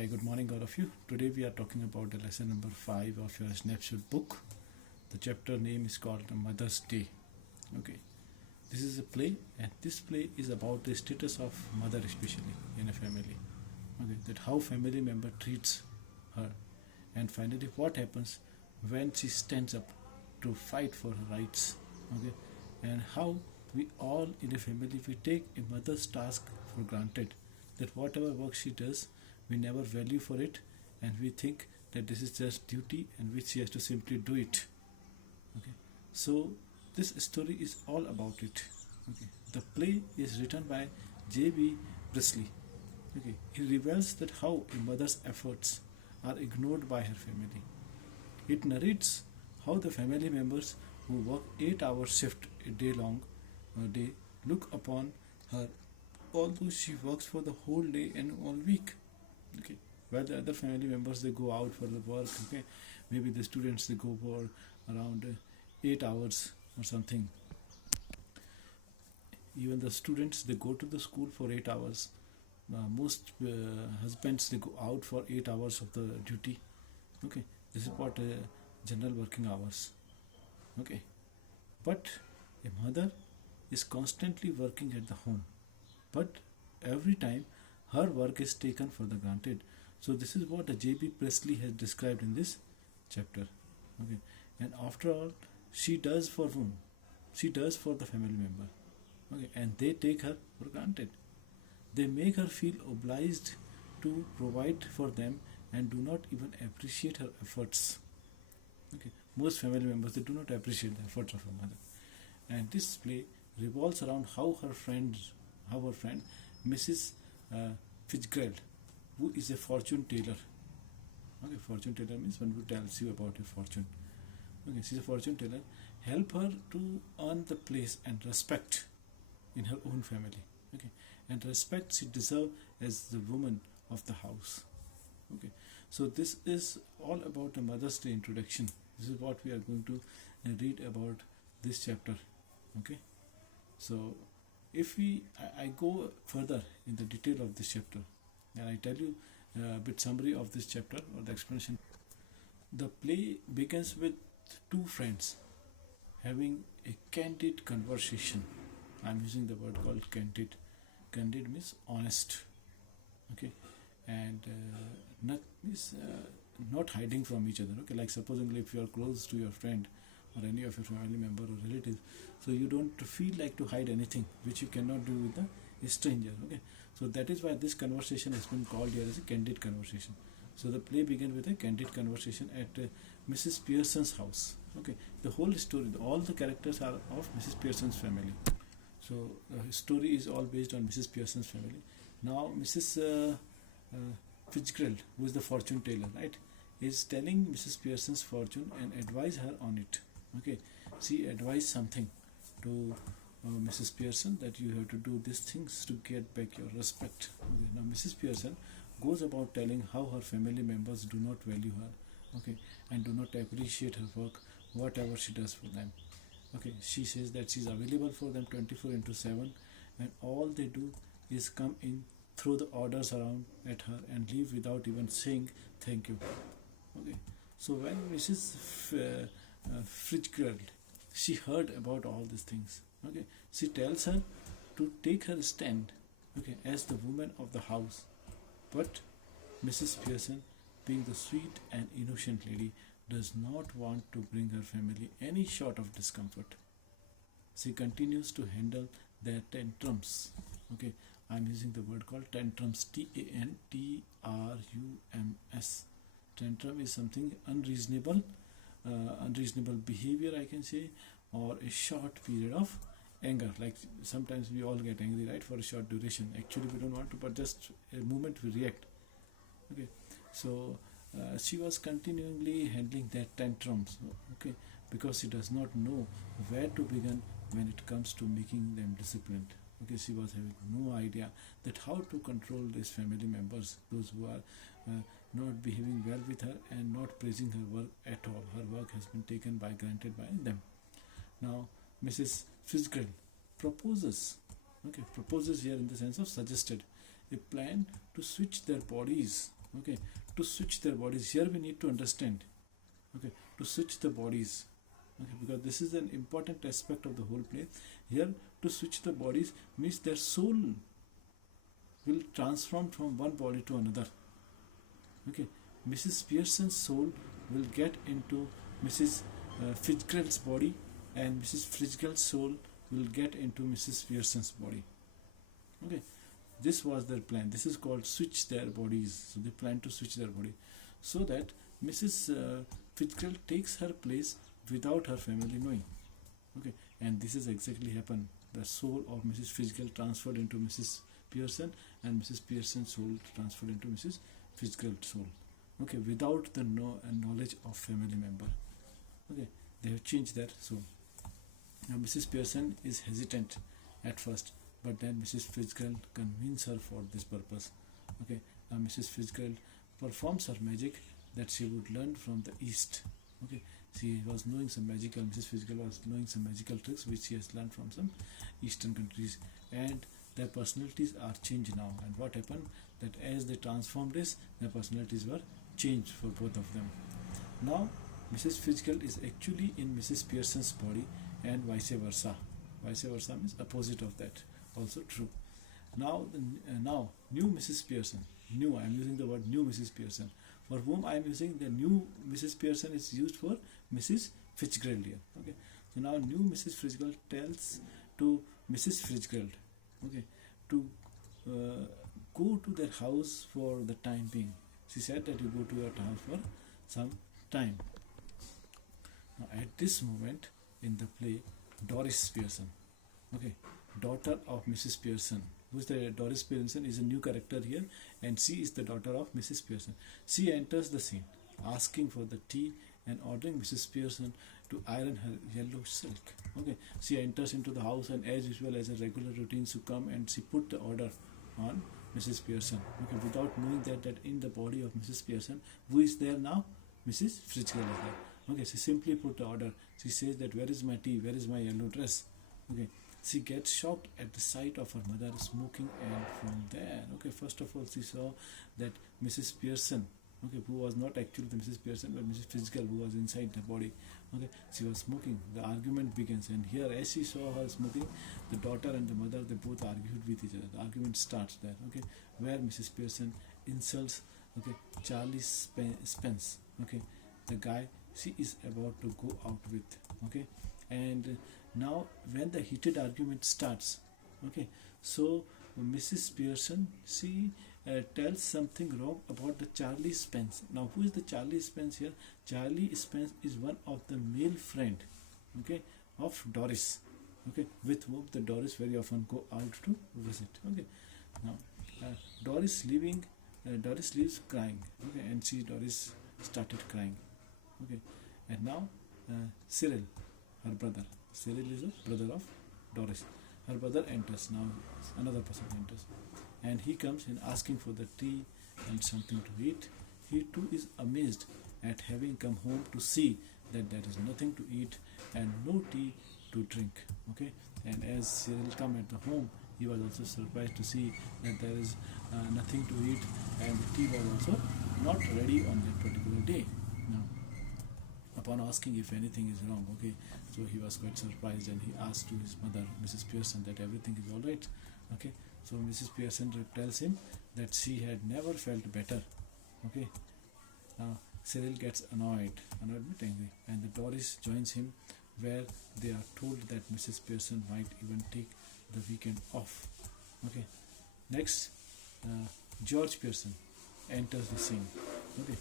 Hi, good morning, all of you. Today we are talking about the lesson number 5 of your snapshot book. The chapter name is called Mother's Day. Okay, this is a play, and this play is about the status of mother, especially in a family. Okay, that how family member treats her, and finally what happens when she stands up to fight for her rights. Okay, and how we all in a family we take a mother's task for granted. That whatever work she does, we never value for it, and we think that this is just duty and which she has to simply do it. Okay, so this story is all about it. Okay, the play is written by J.B. Priestley. Okay, he reveals that how a mother's efforts are ignored by her family. It narrates how the family members who work 8 hour shift a day long a day look upon her, although she works for the whole day and all week. Okay, while the other family members they go out for the work. Okay, maybe the students they go for around 8 hours or something. Even the students they go to the school for 8 hours. Most husbands they go out for 8 hours of the duty. Okay, this is what general working hours. Okay, but a mother is constantly working at the home, but every time her work is taken for the granted. So this is what J.B. Priestley has described in this chapter. Okay, and after all, she does for whom? She does for the family member. Okay, and they take her for granted. They make her feel obliged to provide for them and do not even appreciate her efforts. Okay, most family members they do not appreciate the efforts of a mother. And this play revolves around how her friend Mrs. Fitzgerald, who is a fortune teller. Okay, fortune teller means one who tells you about a fortune. Okay, she's a fortune teller. Help her to earn the place and respect in her own family. Okay, and respect she deserves as the woman of the house. Okay, so this is all about the Mother's Day introduction. This is what we are going to read about this chapter. Okay, so if I go further in the detail of this chapter and I tell you a bit summary of this chapter or the explanation. The play begins with two friends having a candid conversation. I'm using the word called candid. Candid means honest. Okay, and not means not hiding from each other. Okay, like supposedly if you are close to your friend or any of your family member or relative, so you don't feel like to hide anything which you cannot do with a stranger. Okay, so that is why this conversation has been called here as a candid conversation. So the play began with a candid conversation at Mrs. Pearson's house. Okay, the whole story, all the characters are of Mrs. Pearson's family. So the story is all based on Mrs. Pearson's family. Now Mrs. Fitzgerald, who is the fortune teller, right, is telling Mrs. Pearson's fortune and advise her on it. Okay, she advised something to Mrs. Pearson that you have to do these things to get back your respect. Okay, now Mrs. Pearson goes about telling how her family members do not value her. Okay, and do not appreciate her work, whatever she does for them. Okay, she says that she's available for them 24/7, and all they do is come in, throw the orders around at her, and leave without even saying thank you. Okay, so when Mrs. Fitzgerald she heard about all these things. Okay, she tells her to take her stand. Okay, as the woman of the house, but Mrs. Pearson, being the sweet and innocent lady, does not want to bring her family any sort of discomfort. She continues to handle their tantrums. Okay, I'm using the word called tantrums. Tantrums. Tantrum is something unreasonable, unreasonable behavior, I can say, or a short period of anger. Like sometimes we all get angry, right, for a short duration. Actually, we don't want to, but just a moment we react. Okay, so she was continually handling that tantrums. Okay, because she does not know where to begin when it comes to making them disciplined. Okay, she was having no idea that how to control these family members, those who are not behaving well with her and not praising her work at all. Her work has been taken by granted by them. Now Mrs. Fitzgerald proposes here in the sense of suggested a plan to switch their bodies. Okay, to switch their bodies. Here we need to understand. Okay, to switch the bodies. Okay, because this is an important aspect of the whole play. Here, to switch the bodies means their soul will transform from one body to another. Okay, Mrs. Pearson's soul will get into Mrs. Fitzgerald's body, and Mrs. Fitzgerald's soul will get into Mrs. Pearson's body. Okay, this was their plan. This is called switch their bodies. So they plan to switch their body, so that Mrs. Fitzgerald takes her place without her family knowing. Okay, and this is exactly happened. The soul of Mrs. Fitzgerald transferred into Mrs. Pearson, and Mrs. Pearson's soul transferred into Mrs. Fitzgerald's soul. Okay, without the knowledge of family member. Okay, they have changed that. So now Mrs. Pearson is hesitant at first, but then Mrs. Fitzgerald convinces her for this purpose. Okay, now Mrs. Fitzgerald performs her magic that she would learn from the East. Okay, she was knowing some magical, Mrs. Fitzgerald was knowing some magical tricks which she has learned from some Eastern countries, and their personalities are changed now. And what happened, that as they transformed this, their personalities were changed for both of them. Now Mrs. Fitzgerald is actually in Mrs. Pearson's body, and vice versa. Vice versa means opposite of that. Also true. Now, new Mrs. Pearson. New. I am using the word new Mrs. Pearson. For whom I am using the new Mrs. Pearson is used for Mrs. Fitzgerald here. Okay. So now new Mrs. Fitzgerald tells to Mrs. Fitzgerald, okay, to go to their house for the time being. She said that you go to your house for some time. Now at this moment in the play, Doris Pearson, okay, daughter of Mrs. Pearson, who's the Doris Pearson is a new character here, and she is the daughter of Mrs. Pearson. She enters the scene asking for the tea and ordering Mrs. Pearson to iron her yellow silk. Okay, she enters into the house, and as usual, as a regular routine, she come and she put the order on Mrs. Pearson. Okay, without knowing that in the body of Mrs. Pearson, who is there now? Mrs. Fitzgerald is there. Okay, she simply put the order. She says that where is my tea? Where is my yellow dress? Okay, she gets shocked at the sight of her mother smoking, and from there, okay, first of all, she saw that Mrs. Pearson, okay, who was not actually the Mrs. Pearson, but Mrs. Fitzgerald, who was inside the body, okay, she was smoking. The argument begins, and here, as she saw her smoking, the daughter and the mother, they both argued with each other. The argument starts there, okay, where Mrs. Pearson insults, okay, Charlie Spence, okay, the guy she is about to go out with, okay, and now when the heated argument starts, okay, so Mrs. Pearson, she tells something wrong about the Charlie Spence. Now who is the Charlie Spence here? Charlie Spence is one of the male friend, okay, of Doris, okay, with whom the Doris very often go out to visit. Okay, now Doris leaves crying, okay, and Doris started crying, okay, and now Cyril, her brother. Cyril is a brother of Doris. Her brother enters. Now another person enters, and he comes in asking for the tea and something to eat. He too is amazed at having come home to see that there is nothing to eat and no tea to drink. Okay, and as Cyril come at the home, he was also surprised to see that there is nothing to eat, and the tea was also not ready on that particular day. Now, upon asking if anything is wrong, okay, so he was quite surprised, and he asked to his mother, Mrs. Pearson, that everything is all right. Okay, so Mrs. Pearson tells him that she had never felt better. Okay, now Cyril gets annoyed but angry, and the Doris joins him, where they are told that Mrs. Pearson might even take the weekend off. Okay, next, George Pearson enters the scene. Okay,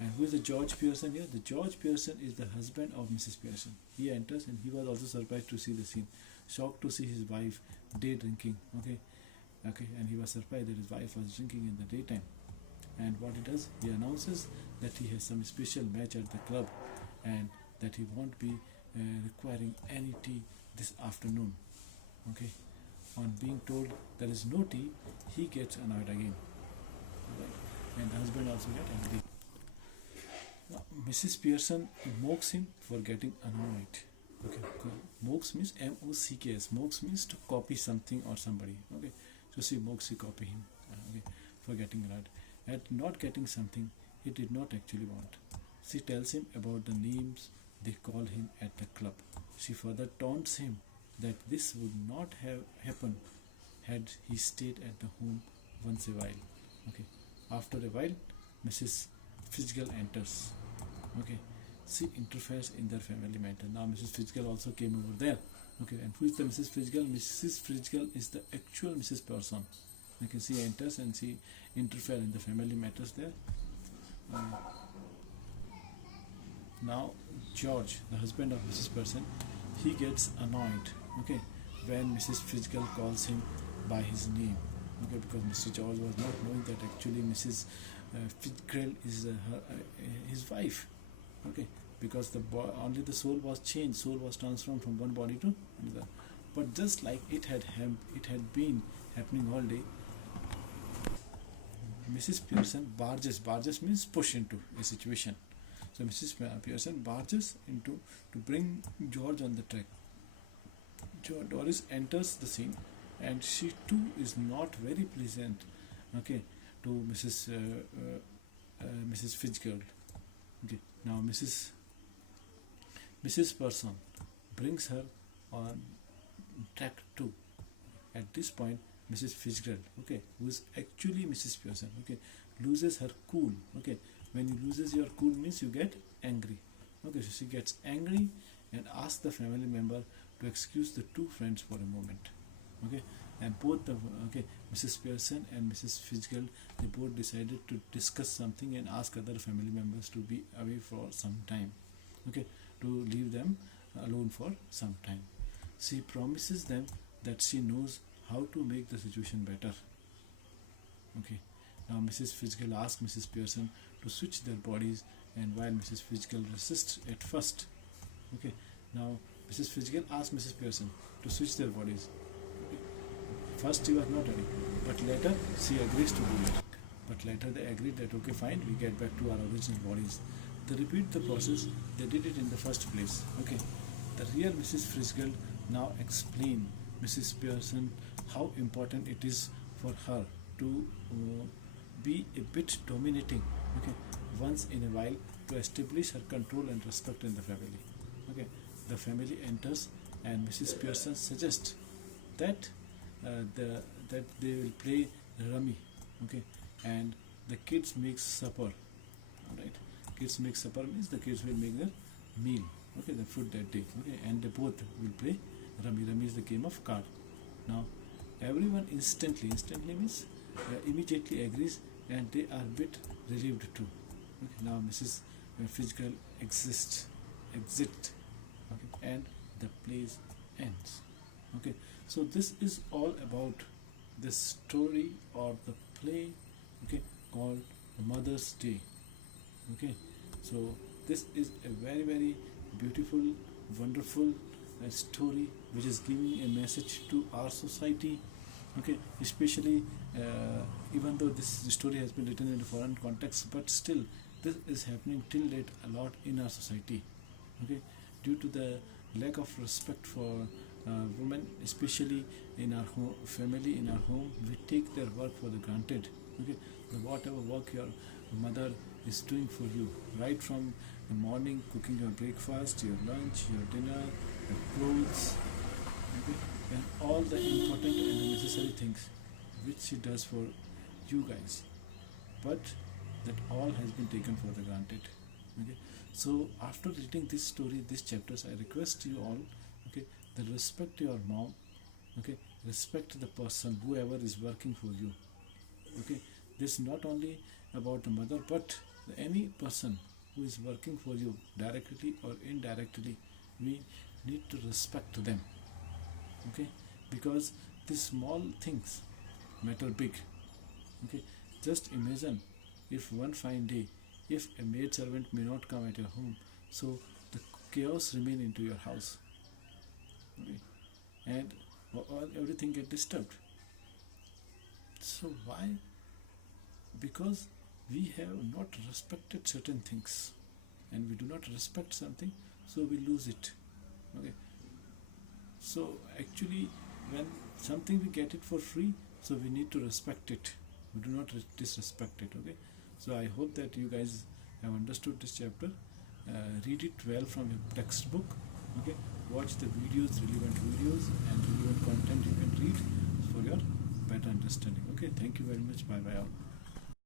and who is the George Pearson here? The George Pearson is the husband of Mrs. Pearson. He enters, and he was also surprised to see the scene, shocked to see his wife day drinking. Okay, and he was surprised that his wife was drinking in the daytime. And what he does, he announces that he has some special match at the club, and that he won't be requiring any tea this afternoon. Okay, on being told there is no tea, he gets annoyed again. Right? And the husband also gets angry. Mrs. Pearson mocks him for getting annoyed. Okay, mocks means M-O-C-K-S. Mocks means to copy something or somebody. Okay, so she copy him. Okay, for getting annoyed. at not getting something he did not actually want. She tells him about the names they call him at the club. She further taunts him that this would not have happened had he stayed at the home once a while. Okay. After a while, Mrs. Fitzgerald enters. Okay. She interferes in their family matter. Now Mrs. Fitzgerald also came over there. Okay, and who is the Mrs. Fitzgerald? Mrs. Fitzgerald is the actual Mrs. Person. Okay, she enters and she interferes in the family matters there. Now George, the husband of Mrs. Person, he gets annoyed. Okay, when Mrs. Fitzgerald calls him by his name. Okay, because Mr. George was not knowing that actually Mrs. Fitzgerald is his wife. Okay, because only the soul was changed, soul was transformed from one body to another. But just like it had been happening all day, Mrs. Pearson barges means push into a situation. So Mrs. Pearson barges into to bring George on the track. Doris enters the scene, and she too is not very pleasant. Okay, to Mrs. Fitzgerald. Okay, now Mrs. Person brings her on track 2. At this point, Mrs. Fitzgerald, okay, who is actually Mrs. Pearson, okay, loses her cool. Okay, when you loses your cool means you get angry. Okay, so she gets angry and asks the family member to excuse the two friends for a moment. Okay, and both Mrs. Pearson and Mrs. Fitzgerald, they both decided to discuss something and ask other family members to be away for some time. Okay, to leave them alone for some time. She promises them that she knows how to make the situation better. Okay, now Mrs. Fitzgerald asks Mrs. Pearson to switch their bodies, and while Mrs. Fitzgerald resists at first, okay, now Mrs. Fitzgerald asks Mrs. Pearson to switch their bodies. First she was not ready, but later she agrees to do it. But later they agreed that okay, fine, we get back to our original bodies. They repeat the process. They did it in the first place. Okay, the real Mrs. Fitzgerald now explain Mrs. Pearson how important it is for her to be a bit dominating. Okay, once in a while to establish her control and respect in the family. Okay, the family enters, and Mrs. Pearson suggests that that they will play rummy. Okay, and the kids make supper. All right, kids make supper means the kids will make their meal. Okay, the food that day. Okay, and they both will play rummy. Rummy is the game of card. Now, everyone instantly means immediately agrees, and they are a bit relieved too. Okay, now Mrs. Fitzgerald exit. Okay, and the plays ends. Okay, so this is all about the story or the play, okay, called Mother's Day. Okay, so this is a very, very beautiful, wonderful story which is giving a message to our society. Okay, especially even though this story has been written in a foreign context, but still this is happening till date a lot in our society. Okay, due to the lack of respect for women, especially in our family, in our home, we take their work for granted. Okay, whatever work your mother is doing for you, right from the morning, cooking your breakfast, your lunch, your dinner, your clothes, okay, and all the important and the necessary things which she does for you guys, but that all has been taken for granted. Okay, so after reading this story, these chapters, I request you all, okay, that respect your mom. Okay, respect the person whoever is working for you. Okay, this is not only about the mother, but any person who is working for you directly or indirectly. We need to respect them. Okay, because these small things matter big. Okay, just imagine if one fine day, if a maid servant may not come at your home, so the chaos remain into your house. Okay, and everything get disturbed. So why? Because we have not respected certain things, and we do not respect something, so we lose it. Okay, so actually when something we get it for free, so we need to respect it. We do not disrespect it. Okay, so I hope that you guys have understood this chapter. Read it well from your textbook. Okay, watch the videos, relevant videos and relevant content you can read for your better understanding. Okay, thank you very much. Bye bye all.